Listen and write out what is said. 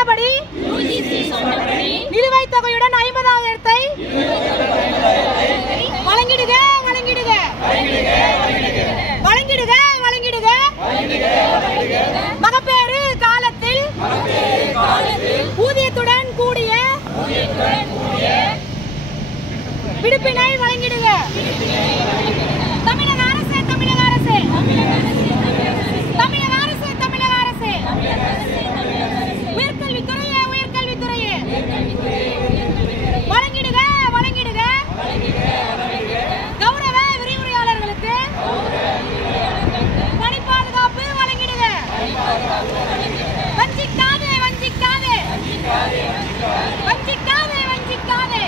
சொன்னபடி நிலுவைத் தொகையுடன் 50,000 வழங்கிடுக வழங்கிடுக வழங்கிடுக வழங்கிடுக. மகப்பேறு காலத்தில் ஊதியத்துடன் கூடிய விடுப்பினை வழங்கிடுக. தமிழக அரசு தமிழக அரசு தமிழக அரசு தமிழக அரசு உயர்கல்வித்துறையே உயர்கல்வித்துறையே வழங்கிடுக வழங்கிடுக. கௌரவ விரிவுரையாளர்களுக்கு பணி பாதுகாப்பு வழங்கிடுக. வஞ்சிக்காதே வஞ்சிக்காதே வஞ்சிக்காதே வஞ்சிக்காதே.